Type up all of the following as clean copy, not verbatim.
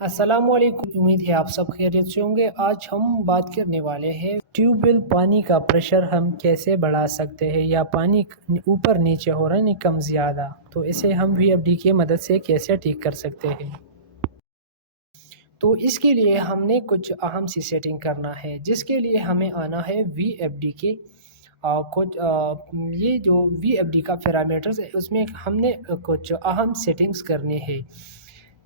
अस्सलामुअलैकुम। उम्मीद है आप सब खैरियत से होंगे। आज हम बात करने वाले हैं ट्यूबवेल पानी का प्रेशर हम कैसे बढ़ा सकते हैं, या पानी ऊपर नीचे हो रहा है नहीं कम ज़्यादा, तो इसे हम VFD की मदद से कैसे ठीक कर सकते हैं। तो इसके लिए हमने कुछ अहम सी सेटिंग करना है, जिसके लिए हमें आना है VFD के ये जो VFD का पैरामीटर्स है उसमें हमने कुछ अहम सेटिंग्स करने हैं,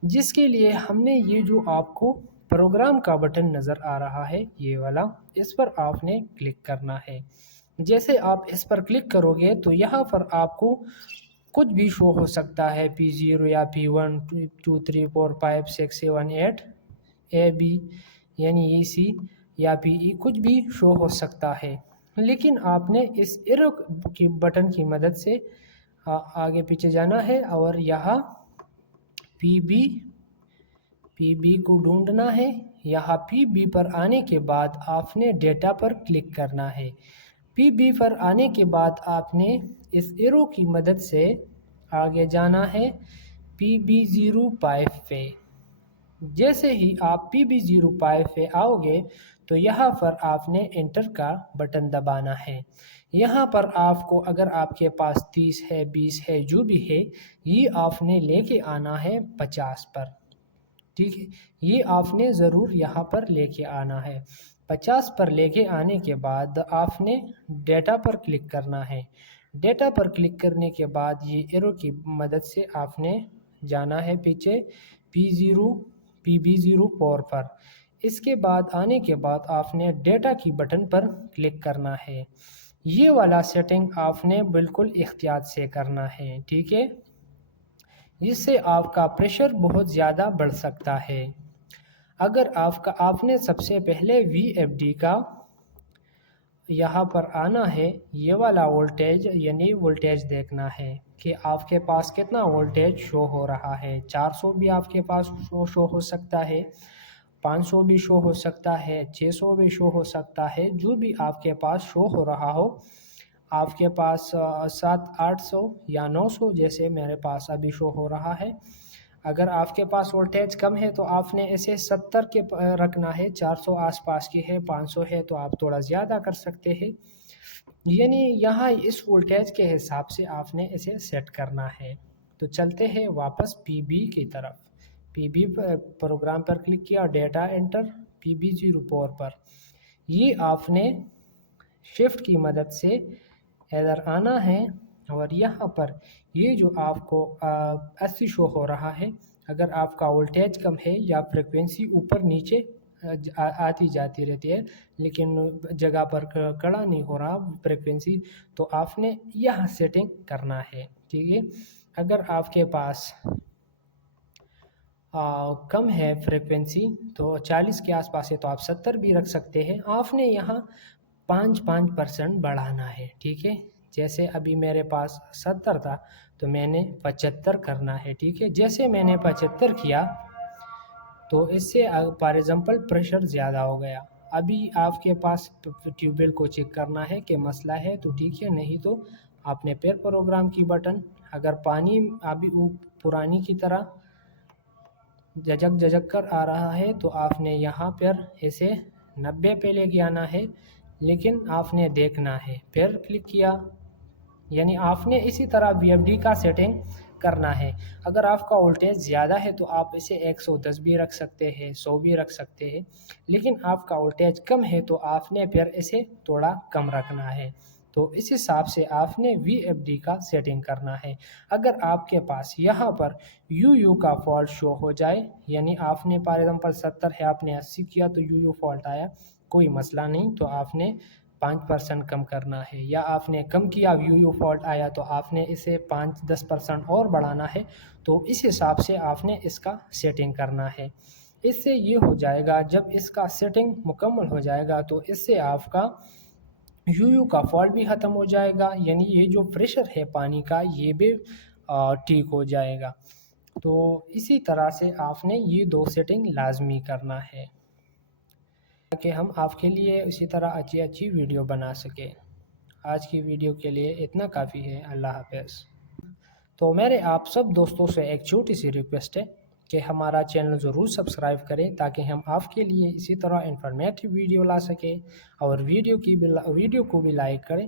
जिसके लिए हमने ये जो आपको प्रोग्राम का बटन नज़र आ रहा है ये वाला, इस पर आपने क्लिक करना है। जैसे आप इस पर क्लिक करोगे तो यहाँ पर आपको कुछ भी शो हो सकता है, P0 या P1 2 3 4 5 6 7 8 AB यानी EC या PE, कुछ भी शो हो सकता है। लेकिन आपने इस एरो की बटन की मदद से आगे पीछे जाना है और यहाँ PB को ढूंढना है। यहाँ PB पर आने के बाद आपने डेटा पर क्लिक करना है। PB पर आने के बाद आपने इस एरो की मदद से आगे जाना है PB05 पे। जैसे ही आप PB05 पे आओगे तो यहाँ पर आपने एंटर का बटन दबाना है। यहाँ पर आपको अगर आपके पास 30 है 20 है जो भी है, ये आपने लेके आना है 50 पर। ठीक है, ये आपने ज़रूर यहाँ पर लेके आना है। 50 पर लेके आने के बाद आपने डेटा पर क्लिक करना है। डेटा पर क्लिक करने के बाद ये एरो की मदद से आपने जाना है पीछे PB04 पर। इसके बाद आने के बाद आपने डेटा की बटन पर क्लिक करना है। ये वाला सेटिंग आपने बिल्कुल एहतियात से करना है, ठीक है, जिससे आपका प्रेशर बहुत ज़्यादा बढ़ सकता है। अगर आपने सबसे पहले VFD का यहाँ पर आना है, ये वाला वोल्टेज यानी वोल्टेज देखना है कि आपके पास कितना वोल्टेज शो हो रहा है। 400 भी आपके पास शो हो सकता है, 500 भी शो हो सकता है, 600 भी शो हो सकता है, जो भी आपके पास शो हो रहा हो। आपके पास 700-800 या 900 जैसे मेरे पास अभी शो हो रहा है। अगर आपके पास वोल्टेज कम है तो आपने इसे 70 के रखना है, 400 आसपास की है, 500 है तो आप थोड़ा ज़्यादा कर सकते हैं। यानी यहाँ इस वोल्टेज के हिसाब से आपने इसे सेट करना है। तो चलते हैं वापस PB की तरफ। PB प्रोग्राम पर क्लिक किया, डेटा एंटर PB04 पर। ये आपने शिफ्ट की मदद से इधर आना है और यहाँ पर ये जो आपको 80 शो हो रहा है, अगर आपका वोल्टेज कम है या फ्रिक्वेंसी ऊपर नीचे आती जाती रहती है लेकिन जगह पर खड़ा नहीं हो रहा फ्रिक्वेंसी, तो आपने यह सेटिंग करना है, ठीक है। अगर आपके पास कम है फ्रिक्वेंसी तो 40 के आसपास है तो आप 70 भी रख सकते हैं। आपने यहाँ 5% बढ़ाना है, ठीक है। जैसे अभी मेरे पास 70 था तो मैंने 75 करना है, ठीक है। जैसे मैंने 75 किया तो इससे फॉर एग्ज़ाम्पल प्रेशर ज़्यादा हो गया। अभी आपके पास ट्यूबवेल को चेक करना है कि मसला है तो ठीक है, नहीं तो आपने फिर प्रोग्राम की बटन, अगर पानी अभी पुरानी की तरह झजक कर आ रहा है तो आपने यहाँ पर इसे 90 पे लेके आना है, लेकिन आपने देखना है। फिर क्लिक किया, यानी आपने इसी तरह VFD का सेटिंग करना है। अगर आपका वोल्टेज ज़्यादा है तो आप इसे 110 भी रख सकते हैं, 100 भी रख सकते हैं, लेकिन आपका वोल्टेज कम है तो आपने फिर इसे थोड़ा कम रखना है। तो इस हिसाब से आपने VFD का सेटिंग करना है। अगर आपके पास यहाँ पर UU का फॉल्ट शो हो जाए, यानी आपने फॉर एग्जाम्पल 70 है आपने 80 किया तो UU फॉल्ट आया, कोई मसला नहीं, तो आपने 5% कम करना है। या आपने कम किया UU फॉल्ट आया तो आपने इसे 5-10% और बढ़ाना है। तो इस हिसाब से आपने इसका सेटिंग करना है। इससे ये हो जाएगा, जब इसका सेटिंग मुकम्मल हो जाएगा तो इससे आपका UU का फॉल्ट भी ख़त्म हो जाएगा, यानी ये जो प्रेशर है पानी का ये भी ठीक हो जाएगा। तो इसी तरह से आपने ये 2 सेटिंग लाजमी करना है ताकि हम आपके लिए इसी तरह अच्छी अच्छी वीडियो बना सकें। आज की वीडियो के लिए इतना काफ़ी है। अल्लाह हाफ़िज़। तो मेरे आप सब दोस्तों से एक छोटी सी रिक्वेस्ट है کہ ہمارا چینل ضرور سبسکرائب کریں تاکہ ہم آپ کے لیے اسی طرح انفارمیٹیو ویڈیو لا سکیں، اور ویڈیو کو بھی لائک کریں۔